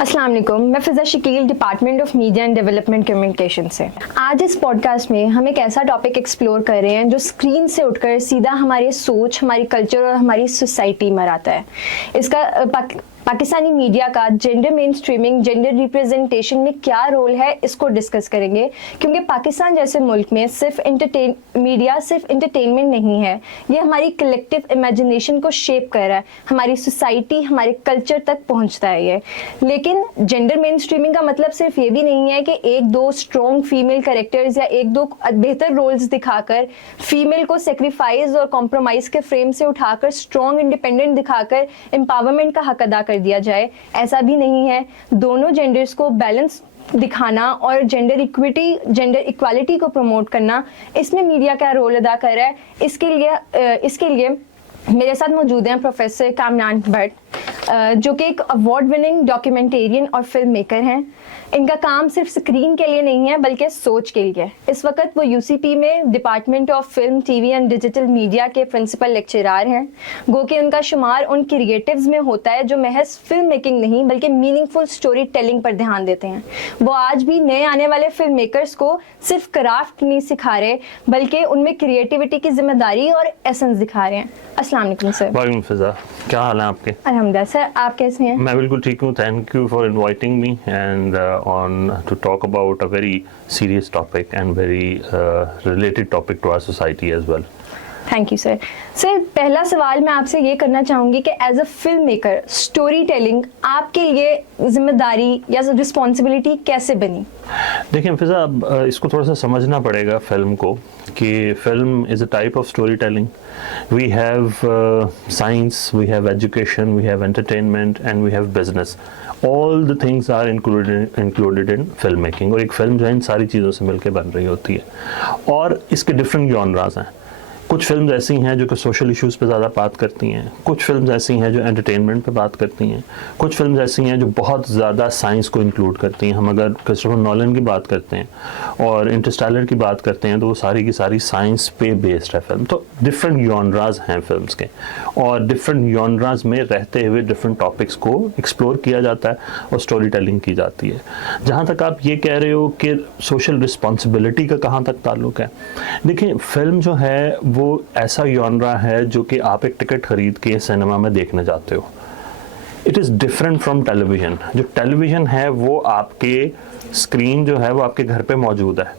अस्सलाम वालेकुम, मैं Fiza Shakeel, department of media and development communication से। आज इस पॉडकास्ट में हम एक ऐसा टॉपिक एक्सप्लोर कर रहे हैं जो स्क्रीन से उठकर सीधा हमारी सोच, हमारी कल्चर और हमारी सोसाइटी में आता है। इसका पाकिस्तानी मीडिया का gender main streaming, gender representation में क्या रोल है, इसको डिस्कस करेंगे। क्योंकि पाकिस्तान जैसे मुल्क में मीडिया सिर्फ इंटरटेनमेंट नहीं है, ये हमारी कलेक्टिव इमेजिनेशन को शेप कर रहा है, हमारी सोसाइटी, हमारे कल्चर तक पहुंचता है ये। लेकिन जेंडर मेन स्ट्रीमिंग का मतलब सिर्फ ये भी नहीं है कि एक दो स्ट्रॉन्ग फीमेल कैरेक्टर्स या एक दो बेहतर रोल्स दिखाकर फीमेल को सेक्रीफाइस और कॉम्प्रोमाइज के फ्रेम से उठाकर स्ट्रॉन्ग इंडिपेंडेंट दिखाकर एम्पावरमेंट का हक अदा कर दिया जाए। ऐसा भी नहीं है। दोनों जेंडर्स को बैलेंस दिखाना और जेंडर इक्वालिटी को प्रमोट करना, इसमें मीडिया क्या रोल अदा कर रहा है। इसके लिए मेरे साथ मौजूद हैं प्रोफेसर कामरान भट्ट, जो कि एक अवार्ड विनिंग डॉक्यूमेंटेरियन और फिल्म मेकर हैं। इनका काम सिर्फ स्क्रीन के लिए नहीं है बल्कि सोच के लिए। इस वक्त वो यूसीपी में department of film, TV and digital media के प्रिंसिपल लेक्चरार हैं। गो कि उनका शुमार उन क्रिएटिव्स में होता है जो महज फिल्म मेकिंग नहीं बल्कि मीनिंगफुल स्टोरी टेलिंग पर ध्यान देते हैं। वो आज भी नए आने वाले फिल्म मेकर्स को सिर्फ क्राफ्ट नहीं सिखा रहे बल्कि उनमें क्रिएटिविटी की जिम्मेदारी और एसेंस दिखा रहे हैं। अस्सलाम वालेकुम सर। वालेकुम फिजा, क्या हाल है आपके? अल्हम्दुलिल्लाह सर, आप कैसे हैं? मैं बिल्कुल ठीक हूँ। Thank you for inviting me and on to talk about a very serious topic and very related topic to our society as well. Thank you sir. Sir, पहला सवाल मैं आपसे ये करना चाहूँगी कि as a film maker story telling आपके लिए जिम्मेदारी या रिस्पॉन्सिबिलिटी कैसे बनी? देखिए फिजा, अब इसको थोड़ा सा समझना पड़ेगा फिल्म को, कि film is a type of story telling. We have science, we have education, we have entertainment and we have business. All the things are included in film making. और एक फिल्म जो है इन सारी चीज़ों से मिलकर बन रही होती है। और इसके डिफरेंट जॉनरास हैं। कुछ फिल्म्स ऐसी हैं जो कि सोशल इश्यूज़ पे ज़्यादा बात करती हैं, कुछ फिल्म्स ऐसी हैं जो एंटरटेनमेंट पे बात करती हैं, कुछ फिल्म्स ऐसी हैं जो बहुत ज़्यादा साइंस को इंक्लूड करती हैं। हम अगर क्रिस्टोफर नॉलन की बात करते हैं और इंटरस्टेलर की बात करते हैं तो वो सारी की सारी साइंस पे बेस्ड है फिल्म। तो डिफरेंट जॉनराज हैं फिल्म्स के, और डिफरेंट जॉनराज में रहते हुए डिफरेंट टॉपिक्स को एक्सप्लोर किया जाता है और स्टोरी टेलिंग की जाती है। जहाँ तक आप ये कह रहे हो कि सोशल रिस्पॉन्सिबिलिटी का कहाँ तक ताल्लुक है, देखिए फिल्म जो है वो ऐसा जॉनरा है जो कि आप एक टिकट खरीद के सिनेमा में देखने जाते हो। It is different from television. जो टेलीविज़न है वो आपके स्क्रीन जो है वो आपके घर पे मौजूद है।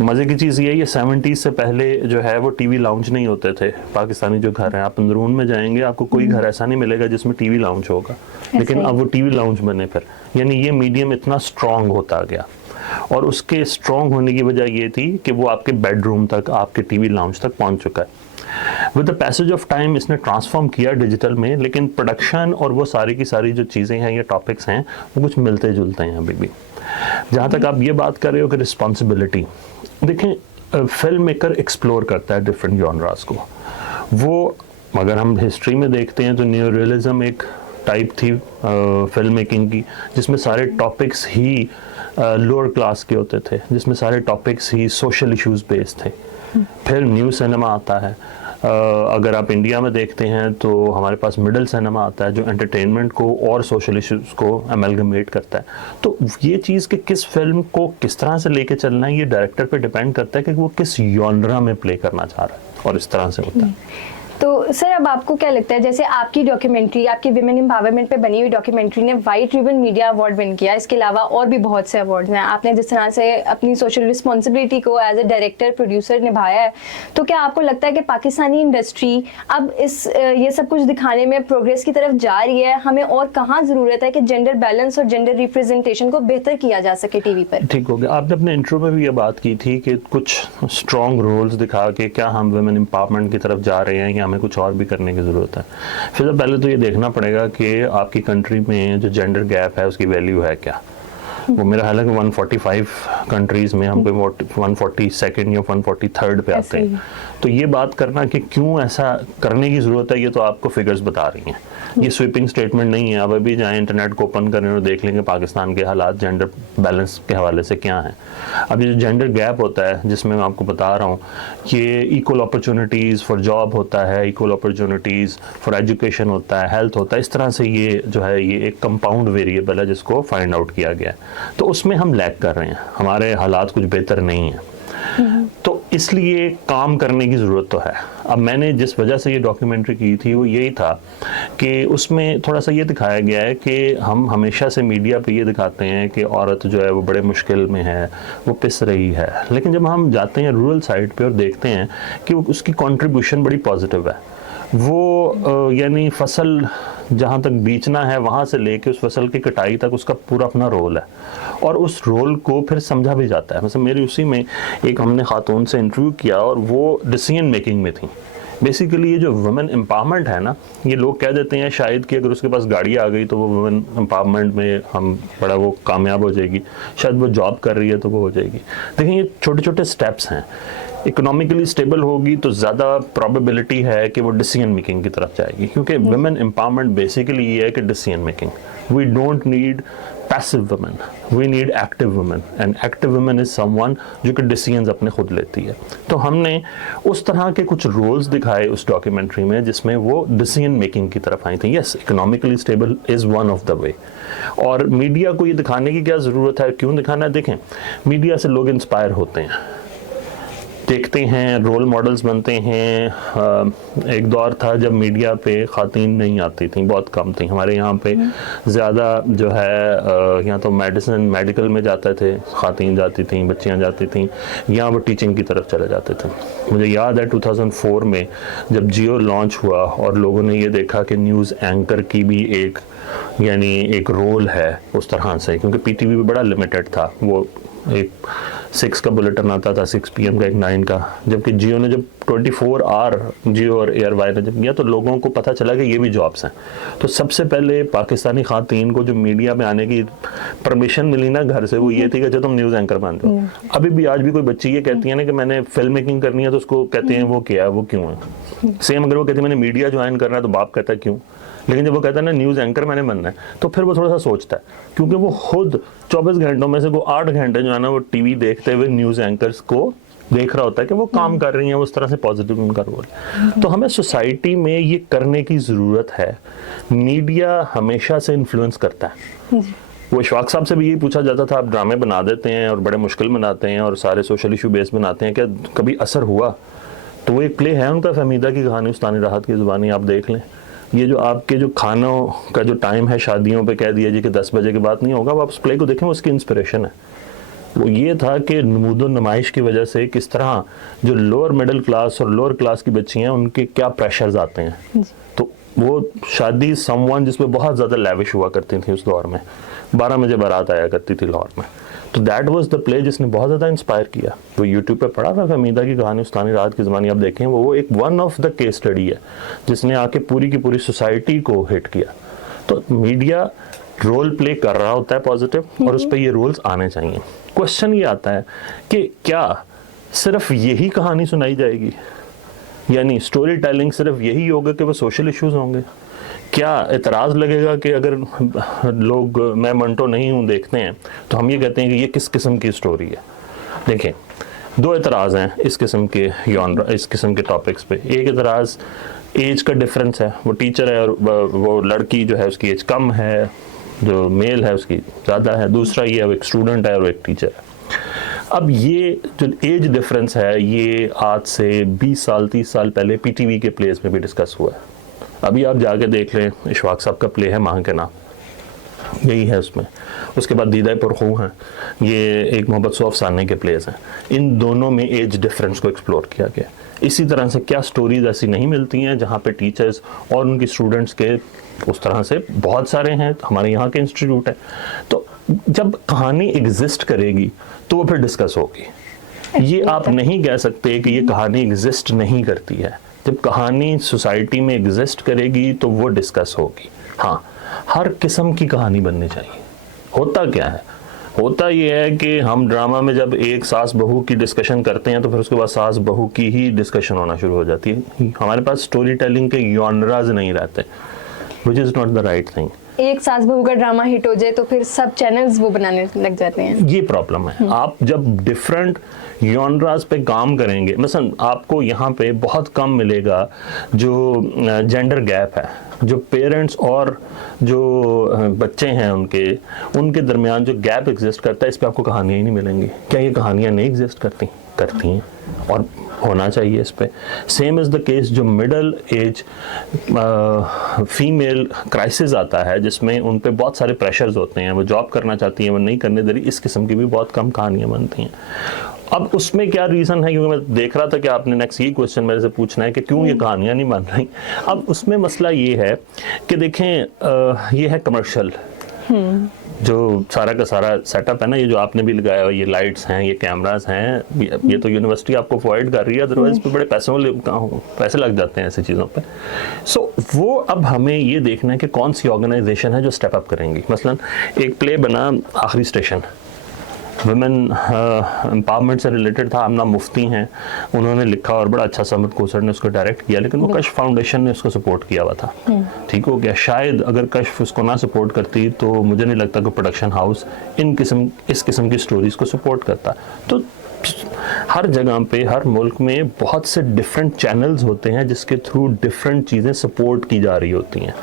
मज़े की चीज़ ये 70s से पहले जो है वो टीवी लाउंज नहीं होते थे। पाकिस्तानी जो घर हैं, आप अंदरून में जाएंगे आपको कोई घर ऐसा नहीं मिलेगा जिसमें टीवी लाउंज होगा। लेकिन अब वो टीवी लाउंज बने फिर, यानी ये मीडियम इतना स्ट्रॉन्ग होता गया। और उसके स्ट्रॉन्ग होने की वजह ये थी कि वो आपके बेडरूम तक, आपके टीवी लाउंज तक पहुंच चुका है। With the passage of time इसने ट्रांसफॉर्म किया डिजिटल में, लेकिन प्रोडक्शन और वो सारी की सारी जो चीज़ें हैं, ये टॉपिक्स हैं, वो कुछ मिलते जुलते हैं अभी भी। जहाँ तक आप ये बात कर रहे हो कि रिस्पॉन्सिबिलिटी, देखें फिल्म मेकर एक्सप्लोर करता है डिफरेंट जॉनरास को। वो अगर हम हिस्ट्री में देखते हैं तो न्यू रियलिज्म एक टाइप थी फिल्म मेकिंग की, जिसमें सारे टॉपिक्स ही लोअर क्लास के होते थे, जिसमें सारे टॉपिक्स ही सोशल इश्यूज बेस्ड थे। फिर न्यू सिनेमा आता है। अगर आप इंडिया में देखते हैं तो हमारे पास मिडिल सिनेमा आता है जो एंटरटेनमेंट को और सोशल इश्यूज को अमेलगमेट करता है। तो ये चीज़ कि किस फिल्म को किस तरह से लेके चलना है, ये डायरेक्टर पे डिपेंड करता है कि वो किस जॉनरा में प्ले करना चाह रहा है, और इस तरह से होता है। तो सर, अब आपको क्या लगता है, जैसे आपकी डॉक्यूमेंट्री, आपकी विमेन एम्पावरमेंट पे बनी हुई डॉक्यूमेंट्री ने white ribbon media award win किया, इसके अलावा और भी बहुत से अवार्ड्स हैं। आपने जिस तरह से अपनी सोशल रिस्पॉन्सिबिलिटी को एज ए डायरेक्टर, प्रोड्यूसर निभाया है, तो क्या आपको लगता है कि पाकिस्तानी इंडस्ट्री अब ये सब कुछ दिखाने में प्रोग्रेस की तरफ जा रही है? हमें और कहाँ ज़रूरत है कि जेंडर बैलेंस और जेंडर रिप्रेजेंटेशन को बेहतर किया जा सके टीवी पर? ठीक हो गया। आपने अपने इंट्रो में भी ये बात की थी कि कुछ स्ट्रॉन्ग रोल्स दिखा के क्या हम वुमेन एम्पावरमेंट की तरफ जा रहे हैं या हमें कुछ और भी करने की ज़रूरत है। फिर पहले तो ये देखना पड़ेगा कि आपकी कंट्री में जो जेंडर गैप है उसकी वैल्यू है क्या। वो मेरा ख्याल है कि 145 कंट्रीज़ में हम कोई 142nd या 143rd पे आते हैं। तो ये बात करना कि क्यों ऐसा करने की ज़रूरत है, ये तो आपको फिगर्स बता रही हैं। ये स्वीपिंग स्टेटमेंट नहीं है। अब अभी जाएँ इंटरनेट को ओपन करें और देख लेंगे पाकिस्तान के हालात जेंडर बैलेंस के हवाले से क्या हैं। अब ये जो जेंडर गैप होता है, जिसमें मैं आपको बता रहा हूँ, ये इक्वल अपॉर्चुनिटीज़ फॉर जॉब होता है, इक्वल अपॉर्चुनिटीज़ फॉर एजुकेशन होता है, हेल्थ होता है, इस तरह से ये जो है ये एक कंपाउंड वेरिएबल है जिसको फाइंड आउट किया गया है। तो उसमें हम लैग कर रहे हैं, हमारे हालात कुछ बेहतर नहीं हैं। तो इसलिए काम करने की ज़रूरत तो है। अब मैंने जिस वजह से ये डॉक्यूमेंट्री की थी वो यही था कि उसमें थोड़ा सा ये दिखाया गया है कि हम हमेशा से मीडिया पे ये दिखाते हैं कि औरत जो है वो बड़े मुश्किल में है, वो पिस रही है, लेकिन जब हम जाते हैं रूरल साइड पे और देखते हैं कि वो उसकी कंट्रीब्यूशन बड़ी पॉजिटिव है। वो यानी फसल जहाँ तक बेचना है वहाँ से लेके उस फसल की कटाई तक उसका पूरा अपना रोल है, और उस रोल को फिर समझा भी जाता है। मतलब मेरी उसी में एक हमने खातून से इंटरव्यू किया और वो डिसीजन मेकिंग में थी। बेसिकली ये जो वुमेन एम्पावरमेंट है ना, ये लोग कह देते हैं शायद कि अगर उसके पास गाड़ी आ गई तो वो वुमेन एम्पावरमेंट में हम बड़ा वो कामयाब हो जाएगी, शायद वो जॉब कर रही है तो वो हो जाएगी। देखिए ये छोटे छोटे स्टेप्स हैं। इकोनॉमिकली स्टेबल होगी तो ज़्यादा प्रोबेबिलिटी है कि वो डिसीजन मेकिंग की तरफ जाएगी, क्योंकि वुमेन एम्पावरमेंट बेसिकली ये है कि decision making. We don't need passive women, we need active women, and active women is someone जो कि डिसीजंस अपने खुद लेती है। तो हमने उस तरह के कुछ रोल्स दिखाए उस डॉक्यूमेंट्री में जिसमें वो डिसीजन मेकिंग की तरफ आई थी। Yes, economically stable is one of the way. और मीडिया को ये दिखाने की क्या ज़रूरत है, क्यों दिखाना है? देखें, मीडिया से लोग इंस्पायर होते हैं, देखते हैं, रोल मॉडल्स बनते हैं। एक दौर था जब मीडिया पे खातून नहीं आती थी, बहुत कम थी। हमारे यहाँ पे ज़्यादा जो है यहाँ तो मेडिकल में जाते थे, खातून जाती थी, बच्चियाँ जाती थी, यहाँ वो टीचिंग की तरफ चले जाते थे। मुझे याद है 2004 में जब जियो लॉन्च हुआ और लोगों ने ये देखा कि न्यूज़ एंकर की भी एक यानी एक रोल है उस तरह से, क्योंकि पीटीवी भी बड़ा लिमिटेड था। वो एक 6 का बुलेटिन आता था, 6 PM का, एक 9 का। जबकि जियो ने जब 24 आवर जियो और एयरवाई ने जब किया तो लोगों को पता चला कि ये भी जॉब्स हैं। तो सबसे पहले पाकिस्तानी खातून को जो मीडिया में आने की परमिशन मिली ना घर से, वो ये थी कि जब तुम न्यूज़ एंकर बन जाओ। अभी भी आज भी कोई बच्ची ये कहती है ना कि मैंने फिल्म मेकिंग करनी है तो उसको कहते हैं वो क्या है, वो क्यों है। सेम अगर वो कहती है मैंने मीडिया ज्वाइन करना है तो बाप कहता है क्यों। लेकिन जब वो कहता है ना न्यूज़ एंकर मैंने बनना है, तो फिर वो थोड़ा सा सोचता है, क्योंकि वो खुद 24 घंटों में से वो 8 घंटे जो है ना वो टीवी देखते हुए न्यूज़ एंकर्स को देख रहा होता है कि वो काम कर रही हैं, उस तरह से पॉजिटिव उनका रोल है। तो हमें सोसाइटी में ये करने की ज़रूरत है। मीडिया हमेशा से इन्फ्लुएंस करता है। वो इशफाक साहब से भी यही पूछा जाता था, आप ड्रामे बना देते हैं और बड़े मुश्किल बनाते हैं और सारे सोशल इशू बेस बनाते हैं, क्या कभी असर हुआ? तो वो एक प्ले है उनका, फहमीदा की कहानी उस्तानी राहत की ज़ुबानी, आप देख लें। ये जो आपके जो खानों का जो टाइम है शादियों पे कह दिया जी कि 10 बजे के बाद नहीं होगा, आप उस प्ले को देखें, उसकी इंस्पिरेशन है। वो ये था कि नमूदो नुमाइश की वजह से किस तरह जो लोअर मिडिल क्लास और लोअर क्लास की बच्चियाँ हैं उनके क्या प्रेशर्स आते हैं। तो वो शादी समवन जिसमें बहुत ज़्यादा लैविश हुआ करती थी उस दौर में, 12 बजे बारात आया करती थी लाहौर में। तो दैट वाज द प्ले जिसने बहुत ज़्यादा इंस्पायर किया। वो यूट्यूब पे पढ़ा था, फहमीदा की कहानी उस्तानी राहत की ज़ुबानी, आप देखें, वो एक one of the case study है जिसने आके पूरी की पूरी सोसाइटी को हिट किया। तो मीडिया रोल प्ले कर रहा होता है पॉजिटिव, और उस पर ये रोल्स आने चाहिए। क्वेश्चन ये आता है कि क्या सिर्फ यही कहानी सुनाई जाएगी, यानी स्टोरी टेलिंग सिर्फ यही होगा कि वो सोशल इश्यूज होंगे? क्या एतराज़ लगेगा कि अगर लोग मैं मंटो नहीं हूँ देखते हैं तो हम ये कहते हैं कि ये किस किस्म की स्टोरी है? देखें, 2 एतराज़ हैं इस किस्म के इस किस्म के टॉपिक्स पे। एक एतराज़ एज का डिफरेंस है, वो टीचर है और वो लड़की जो है उसकी एज कम है, जो मेल है उसकी ज़्यादा है। दूसरा ये वो एक स्टूडेंट है और एक टीचर है। अब ये जो एज डिफरेंस है ये आज से 20 साल 30 साल पहले पीटीवी के प्लेस में भी डिस्कस हुआ है। अभी आप जाके देख लें, इशफाक साहब का प्ले है माह के नाम, यही है उसमें। उसके बाद दीदा पुरखू हैं, ये एक मोहब्बत सौ अफसाने के प्लेस हैं। इन दोनों में एज डिफरेंस को एक्सप्लोर किया गया। इसी तरह से क्या स्टोरीज ऐसी नहीं मिलती हैं जहाँ पे टीचर्स और उनकी स्टूडेंट्स के उस तरह से बहुत सारे हैं, हमारे यहाँ के इंस्टीट्यूट है। तो जब कहानी एग्जिस्ट करेगी तो वो फिर डिस्कस होगी। ये आप नहीं कह सकते कि ये कहानी एग्जिस्ट नहीं करती है। जब कहानी सोसाइटी में एग्जिस्ट करेगी तो वो डिस्कस होगी। हाँ, हर किस्म की कहानी बननी चाहिए। होता क्या है, होता ये है कि हम ड्रामा में जब एक सास बहू की डिस्कशन करते हैं तो फिर उसके बाद सास बहू की ही डिस्कशन होना शुरू हो जाती है। हमारे पास स्टोरी टेलिंग के जॉनरास नहीं रहते, which is not the right thing. एक सास बहू का ड्रामा हिट हो जाए तो फिर सब चैनल्स वो बनाने लग जाते हैं। ये प्रॉब्लम है। आप जब डिफरेंट जॉनरास पे काम करेंगे, मसलन आपको यहाँ पे बहुत कम मिलेगा जो जेंडर गैप है, जो पेरेंट्स और जो बच्चे हैं उनके दरमियान जो गैप एग्जिस्ट करता है, इस पे आपको कहानियाँ ही नहीं मिलेंगी। क्या ये कहानियाँ नहीं एग्जिस्ट करती हैं और होना चाहिए इस पे। सेम इज़ द केस जो मिडल एज फीमेल क्राइसिस आता है जिसमें उन पे बहुत सारे प्रेशर्स होते हैं, वो जॉब करना चाहती हैं, वो नहीं करने दे रही, इस किस्म की भी बहुत कम कहानियाँ बनती हैं। अब उसमें क्या रीज़न है, क्योंकि मैं देख रहा था कि आपने नेक्स्ट ये क्वेश्चन मेरे से पूछना है कि क्यों ये कहानियाँ नहीं बन रही। अब उसमें मसला ये है कि देखें ये है कमर्शियल, जो सारा का सारा सेटअप है ना, ये जो आपने भी लगाया हुआ, ये लाइट्स हैं, ये कैमरास हैं, ये तो यूनिवर्सिटी आपको प्रोवाइड कर रही है, अदरवाइज पे बड़े पैसे लग जाते हैं ऐसी चीज़ों पे। सो वो अब हमें ये देखना है कि कौन सी ऑर्गेनाइजेशन है जो स्टेप अप करेंगी। मसलन एक प्ले बना आखिरी स्टेशन, वुमेन एम्पावरमेंट से रिलेटेड था, आमना मुफ्ती हैं, उन्होंने लिखा और बड़ा अच्छा समद कोसर ने उसको डायरेक्ट किया, लेकिन वो कश्फ फाउंडेशन ने उसको सपोर्ट किया हुआ था। ठीक हो गया। शायद अगर कश्फ उसको ना सपोर्ट करती तो मुझे नहीं लगता कि प्रोडक्शन हाउस इस किस्म की स्टोरीज को सपोर्ट करता। तो हर जगह पे, हर मुल्क में बहुत से डिफरेंट चैनल्स होते हैं जिसके थ्रू डिफरेंट चीज़ें सपोर्ट की जा रही होती हैं,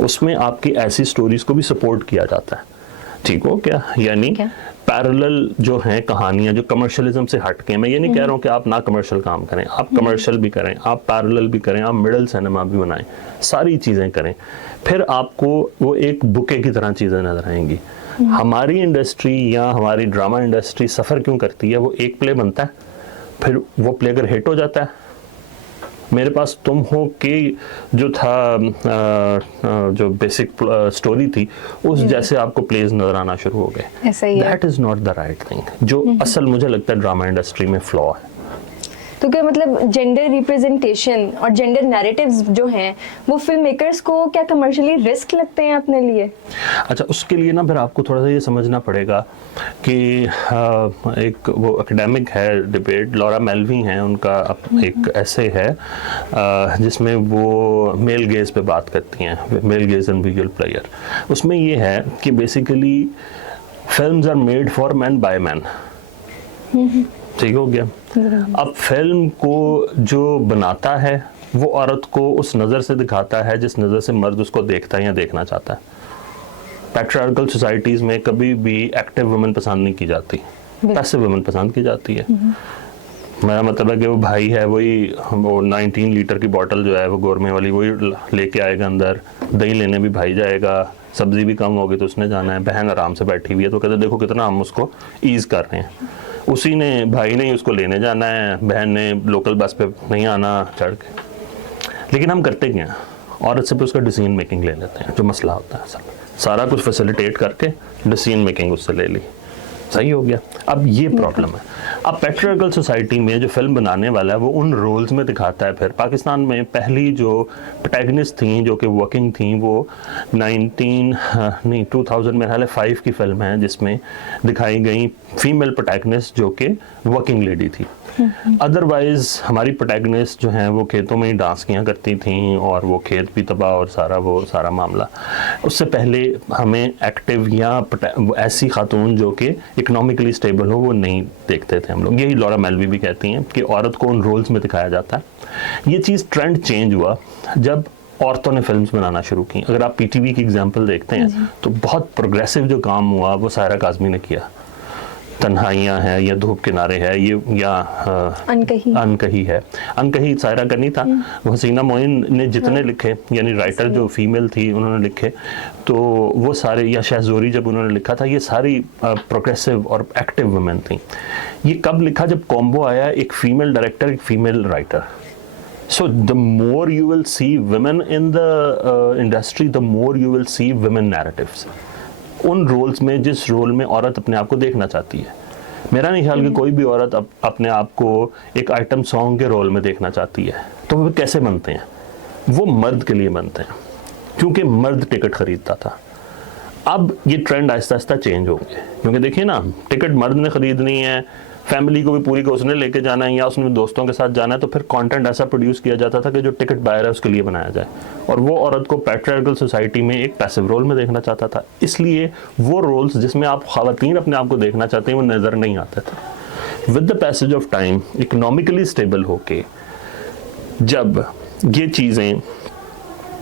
उसमें आपकी ऐसी स्टोरीज को भी सपोर्ट किया जाता है। ठीक हो क्या? यानी पैरेलल जो हैं कहानियां जो कमर्शियलिज्म से हट के, मैं ये नहीं कह रहा हूँ कि आप ना कमर्शियल काम करें, आप कमर्शियल भी करें, आप पैरेलल भी करें, आप मिडल सिनेमा भी बनाएं, सारी चीज़ें करें, फिर आपको वो एक बुके की तरह चीज़ें नजर आएंगी। हमारी इंडस्ट्री या हमारी ड्रामा इंडस्ट्री सफ़र क्यों करती है? वो एक प्ले बनता है, फिर वो प्ले अगर हिट हो जाता है, मेरे पास तुम हो के जो था जो बेसिक स्टोरी थी उस जैसे आपको प्लेज नजर आना शुरू हो गए। That is not the right thing, जो असल मुझे लगता है ड्रामा इंडस्ट्री में फ्लॉ है। तो क्या मतलब जेंडर रिप्रेजेंटेशन और जेंडर नैरेटिव्स जो हैं वो फिल्म मेकर्स को क्या कमर्शियली रिस्क लगते हैं अपने लिए? अच्छा, उसके लिए ना फिर आपको थोड़ा सा ये समझना पड़ेगा कि एक वो एकेडमिक है डिबेट, लॉरा मेल्वी हैं, उनका एक ऐसे है जिसमें वो मेल गेज पे बात करती हैं, male gaze and visual player. उसमें ये है कि basically films are made for man by man. ठीक हो गया। अब फिल्म को जो बनाता है वो औरत को उस नज़र से दिखाता है जिस नज़र से मर्द उसको देखता है या देखना चाहता है। पैट्रियार्कल सोसाइटीज़ में कभी भी एक्टिव वुमेन पसंद नहीं की जाती, पैसिव वुमेन पसंद की जाती है। मेरा मतलब है कि वो भाई है, वो 19 लीटर की बोतल जो है वो गोरमे वाली वही लेके आएगा अंदर, दही लेने भी भाई जाएगा, सब्जी भी कम होगी तो उसने जाना है, बहन आराम से बैठी हुई है तो कहते देखो कितना हम उसको ईज कर रहे हैं, उसी ने भाई ने उसको लेने जाना है, बहन ने लोकल बस पे नहीं आना चढ़ के। लेकिन हम करते क्या, औरत से पे उसका डिसीजन मेकिंग ले लेते हैं, जो मसला होता है सारा कुछ फैसिलिटेट करके डिसीजन मेकिंग उससे ले ली, सही हो गया। अब ये प्रॉब्लम है। अब पैट्रियार्कल सोसाइटी में जो फिल्म बनाने वाला है वो उन रोल्स में दिखाता है। फिर पाकिस्तान में पहली जो प्रोटैगनिस्ट थी जो कि वर्किंग थी वो 2000 में हाल 5 की फिल्म है जिसमें दिखाई गई फीमेल प्रोटैगनिस्ट जो कि वर्किंग लेडी थी। अदरवाइज हमारी प्रोटैगनिस्ट जो हैं वो खेतों में ही डांस किया करती थी और वो खेत भी तबाह और सारा मामला। उससे पहले हमें एक्टिव या ऐसी खातून जो कि इकोनॉमिकली स्टेबल हो वो नहीं देखते थे हम लोग। यही लॉरा मेल्वी भी कहती हैं कि औरत को उन रोल्स में दिखाया जाता है। ये चीज़ ट्रेंड चेंज हुआ जब औरतों ने फिल्म्स बनाना शुरू की। अगर आप पीटीवी की एग्जांपल देखते हैं तो बहुत प्रोग्रेसिव जो काम हुआ वो सायरा काज़मी ने किया। तन्हाइयाँ हैं या धूप किनारे है ये या अनकही है। अनकही सायरा का नहीं था, वो हसीना मोइन ने जितने लिखे, यानी राइटर जो फीमेल थी उन्होंने लिखे, तो वो सारे, या शहजोरी जब उन्होंने लिखा था, ये सारी प्रोग्रेसिव और एक्टिव वुमेन थी। ये कब लिखा? जब कॉम्बो आया एक फीमेल डायरेक्टर एक female writer. So the more you will see women in the industry, the more you will see women narratives. उन रोल्स में जिस रोल में औरत अपने आप को देखना चाहती है। मेरा नहीं ख्याल कि कोई भी औरत अपने आप को एक आइटम सॉन्ग के रोल में देखना चाहती है। तो वो कैसे बनते हैं? वो मर्द के लिए बनते हैं, क्योंकि मर्द टिकट खरीदता था। अब ये ट्रेंड आहिस्ता आहिस्ता चेंज होंगे, क्योंकि देखिए ना, टिकट मर्द ने खरीदनी है, फैमिली को भी पूरी को उसने लेके जाना है या उसने दोस्तों के साथ जाना है, तो फिर कंटेंट ऐसा प्रोड्यूस किया जाता था कि जो टिकट बायर है उसके लिए बनाया जाए, और वो औरत को पैट्रियार्कल सोसाइटी में एक पैसिव रोल में देखना चाहता था। इसलिए वो रोल्स जिसमें आप ख़वातीन अपने आप को देखना चाहते हैं वो नज़र नहीं आते थे। With the passage of time economically stable होके जब ये चीज़ें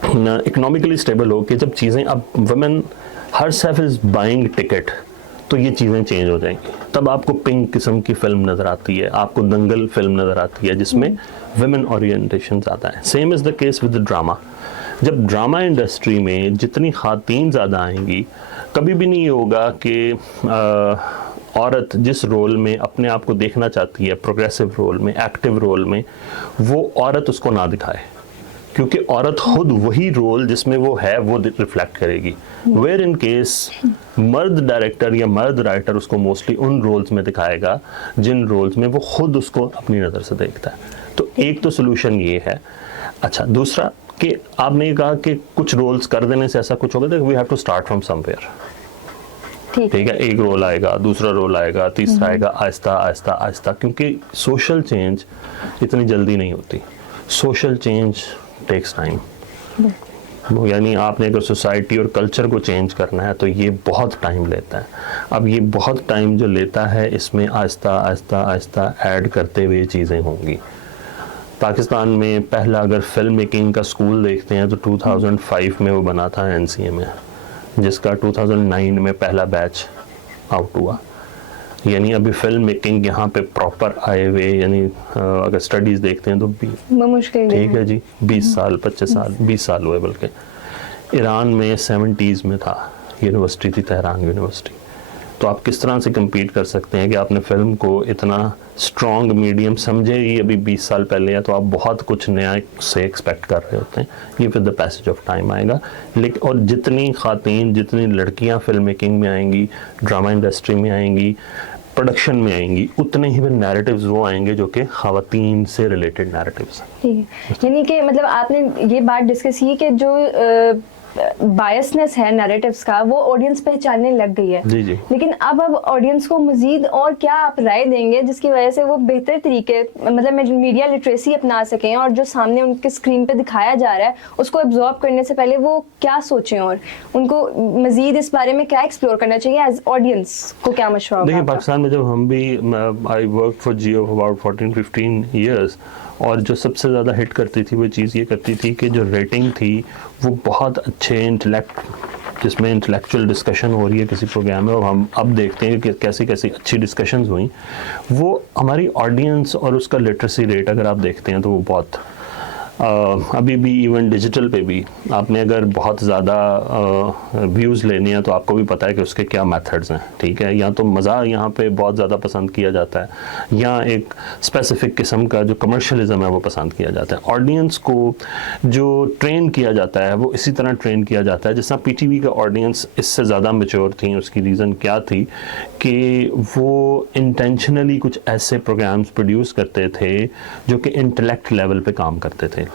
इकोनॉमिकली स्टेबल होके जब चीज़ें, अब women her self is buying ticket, तो ये चीज़ें चेंज हो जाएंगी। तब आपको पिंक किस्म की फिल्म नज़र आती है, आपको दंगल फिल्म नज़र आती है जिसमें वुमेन ओरिएंटेशन ज़्यादा है। Same is the case with drama. जब ड्रामा इंडस्ट्री में जितनी ख़ातीन ज़्यादा आएंगी, कभी भी नहीं होगा कि औरत जिस रोल में अपने आप को देखना चाहती है, प्रोग्रेसिव रोल में, एक्टिव रोल में, वो औरत उसको ना दिखाए, क्योंकि औरत खुद वही रोल जिसमें वो है वो रिफ्लेक्ट करेगी। वेयर इन केस मर्द डायरेक्टर या मर्द राइटर उसको मोस्टली उन रोल्स में दिखाएगा जिन रोल्स में वो खुद उसको अपनी नज़र से देखता है। तो एक तो सोल्यूशन ये है। अच्छा, दूसरा कि आपने ये कहा कि कुछ रोल्स कर देने से ऐसा कुछ होगा, तो we have to start from somewhere. ठीक है, एक रोल आएगा, दूसरा रोल आएगा, तीसरा आएगा, आहिस्ता आहिस्ता आहिस्ता, क्योंकि सोशल चेंज इतनी जल्दी नहीं होती। Social change takes time. यानी आपने अगर सोसाइटी और कल्चर को चेंज करना है तो ये बहुत टाइम लेता है। अब ये बहुत टाइम जो लेता है, इसमें आहिस्ता आहिस्ता आहिस्ता ऐड करते हुए चीज़ें होंगी। पाकिस्तान में पहला अगर फिल्म मेकिंग का स्कूल देखते हैं तो 2005 में वो बना था NCA में, जिसका 2009 में पहला बैच आउट हुआ। यानी अभी फिल्म मेकिंग यहाँ पे प्रॉपर आए हुए, यानी अगर स्टडीज़ देखते हैं तो मुश्किल, ठीक है जी, 20 साल 25 साल 20 साल हुए। बल्कि ईरान में 70s में था, यूनिवर्सिटी थी तेहरान यूनिवर्सिटी। तो आप किस तरह से compete कर सकते हैं कि आपने फिल्म को इतना स्ट्रॉन्ग मीडियम समझे ही अभी 20 साल पहले है, तो आप बहुत कुछ नया से एक्सपेक्ट कर रहे होते हैं। ये with the passage of time आएगा। लेकिन और जितनी खातीन, जितनी लड़कियां फिल्म मेकिंग में आएंगी, ड्रामा इंडस्ट्री में आएंगी, प्रोडक्शन में आएंगी, उतने ही नैरेटिव्स वो आएंगे जो कि ख़वातीन से रिलेटेड नैरेटिव्स हैं। यानी कि मतलब आपने ये बात डिस्कस की कि जो बायसनेस है नैरेटिव्स का, वो ऑडियंस पहचानने लग गई है। जी जी। लेकिन अब ऑडियंस को मजीद और क्या आप राय देंगे जिसकी वजह से वो बेहतर तरीके, मतलब मीडिया लिटरेसी अपना सकें, और जो सामने उनके स्क्रीन पे दिखाया जा रहा है उसको एब्जॉर्ब करने से पहले वो क्या सोचें, और उनको मजीद इस बारे में क्या एक्सप्लोर करना चाहिए एज ऑडियंस को, क्या मशवरा? देखिए, पाकिस्तान में जब हम भी, I work for Jio about 14-15 years, और जो सबसे ज़्यादा हिट करती थी वो चीज़ ये करती थी कि जो रेटिंग थी वो बहुत अच्छे जिसमें इंटेलेक्चुअल डिस्कशन हो रही है किसी प्रोग्राम में, और हम अब देखते हैं कि कैसी कैसी अच्छी डिस्कशंस हुई, वो हमारी ऑडियंस और उसका लिटरेसी रेट अगर आप देखते हैं तो वो बहुत अभी भी इवन डिजिटल पे भी आपने अगर बहुत ज़्यादा व्यूज़ लेने हैं तो आपको भी पता है कि उसके क्या मेथड्स हैं। ठीक है, या तो मज़ा यहाँ पे बहुत ज़्यादा पसंद किया जाता है, या एक स्पेसिफिक किस्म का जो कमर्शलिज्म है वो पसंद किया जाता है। ऑडियंस को जो ट्रेन किया जाता है वो इसी तरह ट्रेन किया जाता है जिस तरह PTV का ऑडियंस इससे ज़्यादा मैच्योर थी। उसकी रीज़न क्या थी कि वो इंटेंशनली कुछ ऐसे प्रोग्राम्स प्रोड्यूस करते थे जो कि इंटेलेक्ट लेवल पे काम करते थे।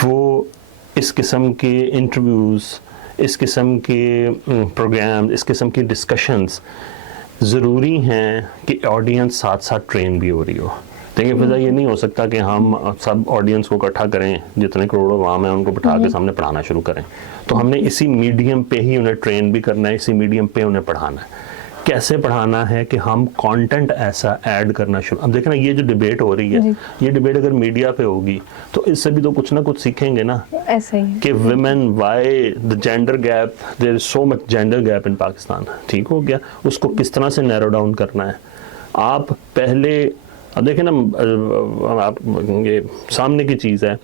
वो इस किस्म के इंटरव्यूज़, इस किस्म के प्रोग्राम, इस किस्म की डिस्कशंस ज़रूरी हैं कि ऑडियंस साथ साथ ट्रेन भी हो रही हो। देखिए, फिर ये नहीं हो सकता कि हम सब ऑडियंस को इकट्ठा करें, जितने करोड़ों वाम हैं उनको बिठा के सामने पढ़ाना शुरू करें। तो हमने इसी मीडियम पे ही उन्हें ट्रेन भी करना है, इसी मीडियम पे उन्हें पढ़ाना है। कैसे पढ़ाना है कि हम कंटेंट ऐसा ऐड करना शुरू। अब देखना, ये जो डिबेट हो रही है, ये डिबेट अगर मीडिया पे होगी तो इससे भी तो कुछ ना कुछ सीखेंगे ना। ऐसा ही कि women, why the gender gap, there is so much gender gap in Pakistan. ठीक हो गया, उसको किस तरह से नैरो डाउन करना है। आप पहले अब देखें ना, आप ये सामने की चीज़ है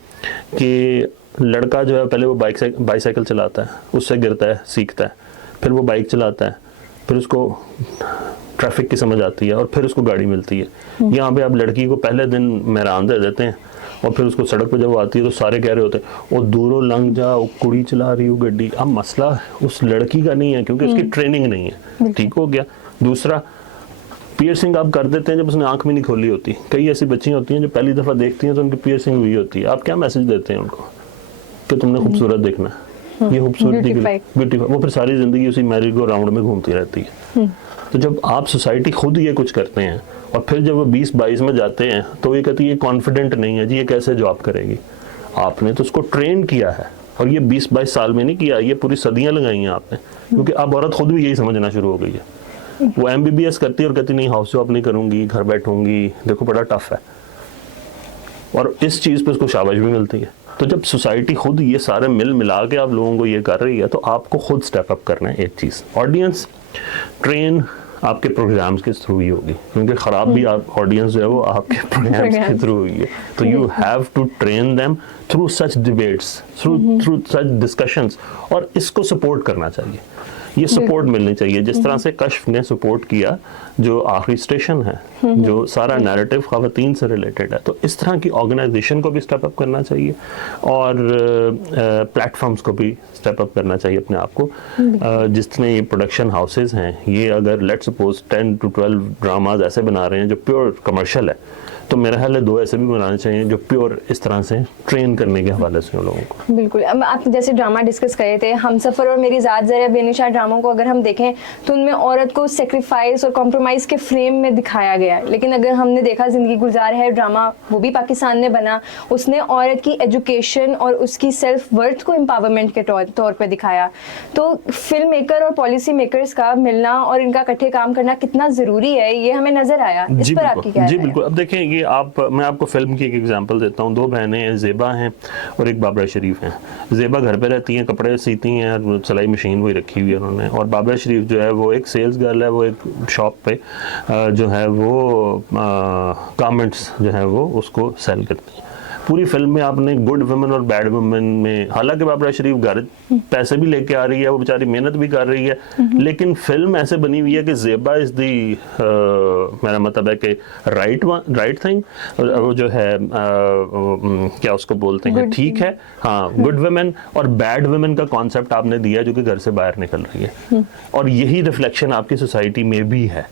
कि लड़का जो है पहले वो बाइसाइकिल चलाता है, उससे गिरता है, सीखता है, फिर वो बाइक चलाता है, फिर उसको ट्रैफिक की समझ आती है और फिर उसको गाड़ी मिलती है। यहाँ पे आप लड़की को पहले दिन मेहरान दे देते हैं और फिर उसको सड़क पे जब आती है तो सारे कह रहे होते हैं वो दूरों लंघ जा, वो कुड़ी चला रही हो गड्डी। अब मसला उस लड़की का नहीं है क्योंकि उसकी ट्रेनिंग नहीं है। ठीक हो गया। दूसरा, पियर्सिंग आप कर देते हैं जब उसने आंख में नहीं खोली होती। कई ऐसी बच्चियाँ होती हैं जो पहली दफ़ा देखती हैं तो उनकी पियर्सिंग हुई होती है। आप क्या मैसेज देते हैं उनको कि तुमने खूबसूरत देखना है? ये खूबसूरती के लिए Beautify. ब्यूटीफाई, वो फिर सारी जिंदगी उसी मैरी गो राउंड में घूमती रहती है। तो जब आप सोसाइटी खुद ये कुछ करते हैं और फिर जब वो 20-22 में जाते हैं तो ये कहती है ये कॉन्फिडेंट नहीं है जी, ये कैसे जॉब करेगी। आपने तो उसको ट्रेन किया है, और ये 20-22 साल में नहीं किया, ये पूरी सदियां लगाई हैं आपने, क्योंकि अब औरत खुद भी यही समझना शुरू हो गई है। वो MBBS करती है और कहती नहीं हाउस जॉब नहीं करूंगी, घर बैठूंगी, देखो बड़ा टफ है, और इस चीज पे उसको शाबाश भी मिलती है। तो जब सोसाइटी खुद ये सारे मिला के आप लोगों को ये कर रही है, तो आपको खुद स्टेप अप करना है। एक चीज ऑडियंस ट्रेन आपके प्रोग्राम्स के थ्रू ही होगी, क्योंकि खराब भी आप ऑडियंस जो है वो आपके प्रोग्राम्स के थ्रू हुई है। तो you have to train them through such debates, through such discussions, और इसको सपोर्ट करना चाहिए, ये सपोर्ट मिलनी चाहिए। जिस तरह से कश्फ ने सपोर्ट किया, जो आखिरी स्टेशन है, जो सारा नैरेटिव खवातीन से रिलेटेड है, तो इस तरह की ऑर्गेनाइजेशन को भी स्टेप अप करना चाहिए, और प्लेटफॉर्म्स को भी स्टेप अप करना चाहिए अपने आप को। जितने ये प्रोडक्शन हाउसेज हैं, ये अगर लेट सपोज 10 to 12 ड्रामाज ऐसे बना रहे हैं जो प्योर कमर्शियल है, तो मेरा ख्याल है 2 ऐसे भी बनाने चाहिए जो प्योर इस तरह से ट्रेन करने के हवाले से उन लोगों को। बिल्कुल। अब आप जैसे ड्रामा डिस्कस कर रहे थे, हमसफर और मेरी ज़ात ज़रा बेनिशा ड्रामों को अगर हम देखें तो उनमें औरत को सेक्रीफाइस और कॉम्प्रोमाइज़ के फ्रेम में दिखाया गया है। लेकिन अगर हमने देखा ज़िंदगी गुजार है ड्रामा, वो भी पाकिस्तान में बना, उसने औरत की एजुकेशन और उसकी सेल्फ वर्थ को एम्पावरमेंट के तौर पर दिखाया। तो फिल्म मेकर और पॉलिसी मेकर्स का मिलना और इनका इकट्ठे काम करना कितना ज़रूरी है, ये हमें नज़र आया। इस पर आपकी क्या राय है? जी बिल्कुल। अब देखें, ये मैं आपको फिल्म की एक एग्जांपल देता हूँ। 2 बहनें हैं, ज़ेबा हैं और एक बाबरा शरीफ हैं। ज़ेबा घर पे रहती हैं, कपड़े सीती हैं, और सिलाई मशीन वही रखी हुई है उन्होंने, और बाबरा शरीफ जो है वो एक सेल्स गर्ल है, वो एक शॉप पे जो है वो गारमेंट्स जो है वो उसको सेल करती है। पूरी फिल्म में आपने गुड वुमेन और बैड वुमेन में, हालांकि बाबरा शरीफ घर पैसे भी लेके आ रही है, वो बेचारी मेहनत भी कर रही है, लेकिन फिल्म ऐसे बनी हुई है कि ज़ेबा इज दी, मेरा मतलब है कि राइट थिंग, वो जो है क्या उसको बोलते हैं, ठीक है, हाँ, गुड वुमेन, और बैड वुमेन का कॉन्सेप्ट आपने दिया जो कि घर से बाहर निकल रही है, और यही रिफ्लेक्शन आपकी सोसाइटी में भी है।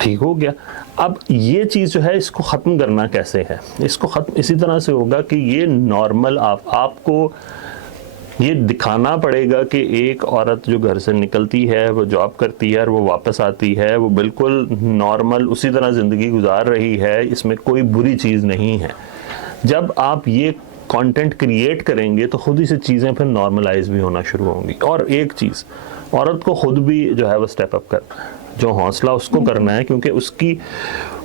ठीक हो गया। अब ये चीज़ जो है, इसको ख़त्म करना कैसे है? इसको ख़त्म इसी तरह से होगा कि ये नॉर्मल आपको ये दिखाना पड़ेगा कि एक औरत जो घर से निकलती है, वो जॉब करती है और वो वापस आती है, वो बिल्कुल नॉर्मल उसी तरह ज़िंदगी गुजार रही है, इसमें कोई बुरी चीज़ नहीं है। जब आप ये कंटेंट क्रिएट करेंगे तो खुद ही से चीज़ें फिर नॉर्मलाइज भी होना शुरू होंगी। और एक चीज़, औरत को खुद भी जो है वो स्टेप अप करना है, जो हौसला उसको करना है, क्योंकि उसकी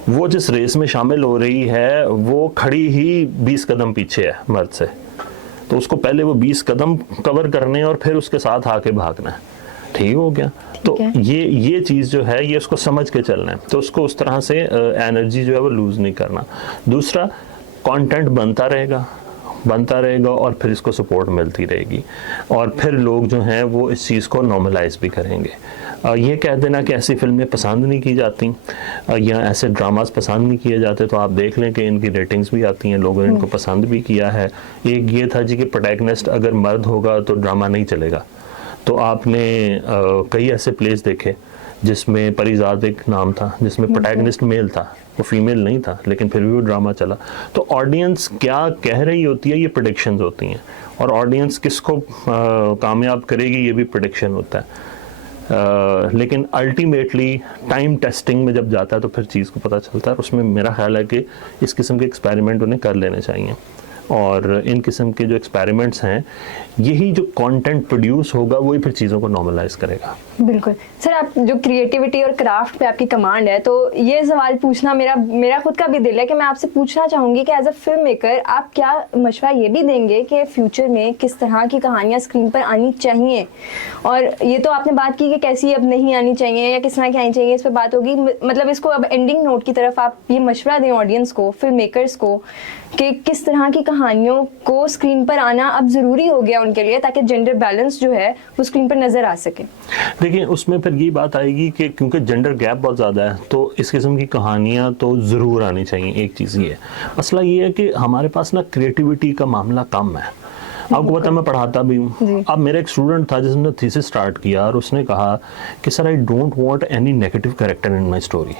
वो जिस रेस में शामिल हो रही है वो खड़ी ही 20 कदम पीछे है मर्द से, तो उसको पहले वो 20 कदम कवर करने और फिर उसके साथ आके भागना है। ठीक हो गया? तो ये चीज़ जो है ये उसको समझ के चलना है, तो उसको उस तरह से एनर्जी जो है वो लूज़ नहीं करना। दूसरा, कंटेंट बनता रहेगा और फिर इसको सपोर्ट मिलती रहेगी, और फिर लोग जो हैं वो इस चीज़ को नॉर्मलाइज भी करेंगे। ये कह देना कि ऐसी फिल्में पसंद नहीं की जाती या ऐसे ड्रामास पसंद नहीं किए जाते, तो आप देख लें कि इनकी रेटिंग्स भी आती हैं, लोगों ने इनको पसंद भी किया है। एक ये था जी कि प्रोटैगनिस्ट अगर मर्द होगा तो ड्रामा नहीं चलेगा, तो आपने कई ऐसे प्लेस देखे जिसमें परिजाद एक नाम था, जिसमें प्रोटैगनिस्ट मेल था, वो फीमेल नहीं था, लेकिन फिर भी वो ड्रामा चला। तो ऑडियंस क्या कह रही होती है ये प्रेडिक्शंस होती हैं, और ऑडियंस किसको कामयाब करेगी ये भी प्रेडिक्शन होता है। लेकिन अल्टीमेटली टाइम टेस्टिंग में जब जाता है तो फिर चीज़ को पता चलता है, और उसमें मेरा ख्याल है कि इस किस्म के एक्सपेरिमेंट उन्हें कर लेने चाहिए, और इन किस्म के जो एक्सपेरिमेंट्स हैं, यही जो कंटेंट प्रोड्यूस होगा वही फिर चीज़ों को नॉर्मलाइज करेगा। बिल्कुल सर, आप जो क्रिएटिविटी और क्राफ्ट पे आपकी कमांड है, तो ये सवाल पूछना मेरा खुद का भी दिल है कि मैं आपसे पूछना चाहूँगी कि एज अ फिल्म मेकर आप क्या मशवरा ये भी देंगे कि फ्यूचर में किस तरह की कहानियाँ स्क्रीन पर आनी चाहिए? और ये तो आपने बात की कि कैसी अब नहीं आनी चाहिए या किस तरह की आनी चाहिए, इस पर बात होगी, मतलब इसको अब एंडिंग नोट की तरफ आप ये मशवरा दें ऑडियंस को, फिल्म मेकर्स को, कि किस तरह की कहानियों को स्क्रीन पर आना अब ज़रूरी हो गया उनके लिए, ताकि जेंडर बैलेंस जो है वो स्क्रीन पर नज़र आ सके। देखिए, उसमें फिर ये बात आएगी कि क्योंकि जेंडर गैप बहुत ज़्यादा है, तो इस किस्म की कहानियाँ तो ज़रूर आनी चाहिए। एक चीज़ ये है, मसला ये है कि हमारे पास ना क्रिएटिविटी का मामला कम है। आपको पता है, मैं पढ़ाता भी हूँ। अब मेरा एक स्टूडेंट था जिसने थीसिस स्टार्ट किया, और उसने कहा कि sir I don't want any negative character in my story.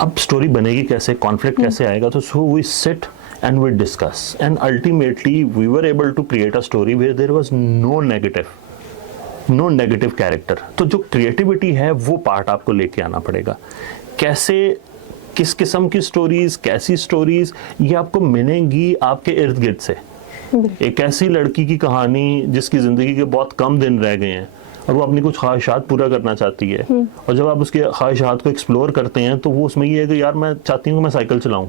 अब स्टोरी बनेगी कैसे, कॉन्फ्लिक्ट कैसे आएगा? तो so we sit and we discuss, and ultimately we were able to create a story where there was no negative character. तो जो creativity है वो पार्ट आपको लेके आना पड़ेगा। कैसे, किस किस्म की स्टोरीज, कैसी स्टोरीज, ये आपको मिलेंगी आपके इर्द गिर्द से। एक ऐसी लड़की की कहानी जिसकी जिंदगी के बहुत कम दिन रह गए हैं और वो अपनी कुछ ख्वाहिशात पूरा करना चाहती है, और जब आप उसके ख्वाहिशात को एक्सप्लोर करते हैं तो वो उसमें ये है कि यार मैं चाहती हूँ कि मैं साइकिल चलाऊं,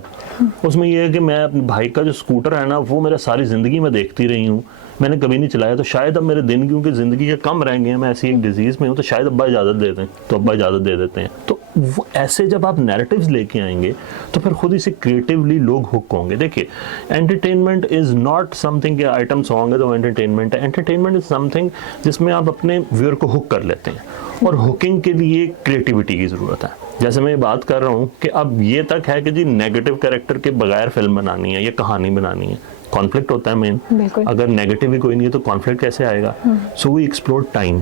उसमें ये है कि मैं अपने भाई का जो स्कूटर है ना वो मेरा सारी ज़िंदगी में देखती रही हूँ, मैंने कभी नहीं चलाया, तो शायद अब मेरे दिन क्योंकि ज़िंदगी के कम रह गए हैं, मैं ऐसी एक डिजीज़ में हूँ, तो शायद अब्बा इजाज़त दे दें, तो अब्बा इजाज़त दे देते हैं। तो वो ऐसे जब आप नैरेटिव्स लेके आएंगे तो फिर खुद ही से क्रिएटिवली लोग हुक होंगे। देखिए, एंटरटेनमेंट इज़ नॉट समथिंग कि आइटम सॉन्ग है तो एंटरटेनमेंट है। एंटरटेनमेंट इज़ समथिंग जिसमें आप अपने व्यूअर को हुक कर लेते हैं, और हुकिंग के लिए क्रिएटिविटी की ज़रूरत है। जैसे मैं ये बात कर रहा हूँ कि अब ये तक है कि जी नेगेटिव कैरेक्टर के बगैर फिल्म बनानी है या कहानी बनानी है, कॉन्फ्लिक्ट होता है मेन। अगर नेगेटिव ही कोई नहीं है तो कॉन्फ्लिक्ट कैसे आएगा? सो वी एक्सप्लोर टाइम,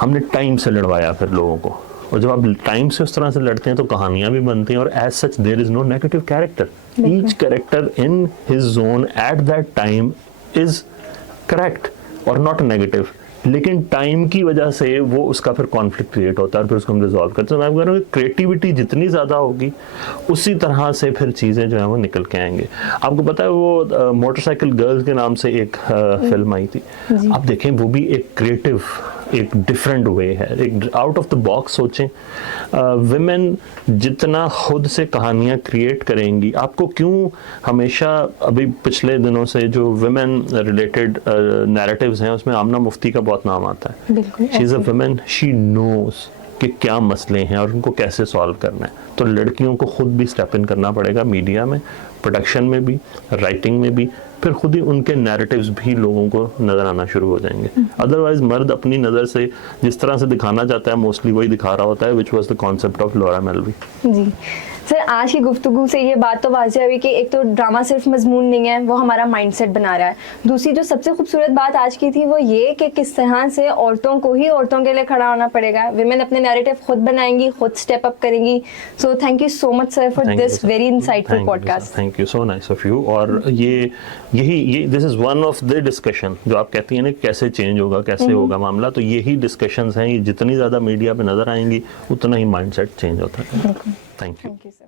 हमने टाइम से लड़वाया फिर लोगों को, और जब आप टाइम से उस तरह से लड़ते हैं तो कहानियां भी बनती हैं, और as such there is no negative character. Each character in his zone at that time is correct और नॉट नेगेटिव, लेकिन टाइम की वजह से वो उसका फिर कॉन्फ्लिक्ट क्रिएट होता है और फिर उसको हम रिजॉल्व करते हैं। मैं कह रहा हूँ क्रिएटिविटी जितनी ज़्यादा होगी उसी तरह से फिर चीज़ें जो है वो निकल के आएंगे। आपको पता है वो मोटरसाइकिल गर्ल्स के नाम से एक फिल्म आई थी, आप देखें वो भी एक क्रिएटिव, एक डिफरेंट वे है, एक आउट ऑफ द बॉक्स सोचें। विमेन जितना खुद से कहानियाँ क्रिएट करेंगी, आपको क्यों हमेशा अभी पिछले दिनों से जो विमेन रिलेटेड नैरेटिव्स हैं उसमें आमना मुफ्ती का बहुत नाम आता है। She is a women, she knows कि क्या मसले हैं और उनको कैसे सॉल्व करना है। तो लड़कियों को खुद भी स्टेप इन करना पड़ेगा, मीडिया में, प्रोडक्शन में भी, राइटिंग में भी, फिर खुद ही उनके नैरेटिव्स भी लोगों को नज़र आना शुरू हो जाएंगे। अदरवाइज मर्द अपनी नज़र से जिस तरह से दिखाना चाहता है मोस्टली वही दिखा रहा होता है, which was the concept of Laura Mulvey. जी सर, आज की गुफ्तगू से ये बात तो वाज़ेह हुई कि एक तो ड्रामा सिर्फ मजमून नहीं है, वो हमारा माइंडसेट बना रहा है। दूसरी जो सबसे खूबसूरत बात आज की थी वो ये कि किस तरह से औरतों को ही औरतों के लिए खड़ा होना पड़ेगा। विमेन अपने नैरेटिव खुद बनाएंगी, खुद स्टेप अप करेंगी। So thank you so much sir for this very insightful podcast. Thank you, so nice of you. और ये this is one of the discussion जो आप कहती हैं ना कैसे चेंज होगा, कैसे होगा मामला, तो यही डिस्कशंस हैं, ये जितनी ज़्यादा मीडिया पे नज़र आएंगी उतना ही माइंडसेट चेंज होता है। Thank you sir.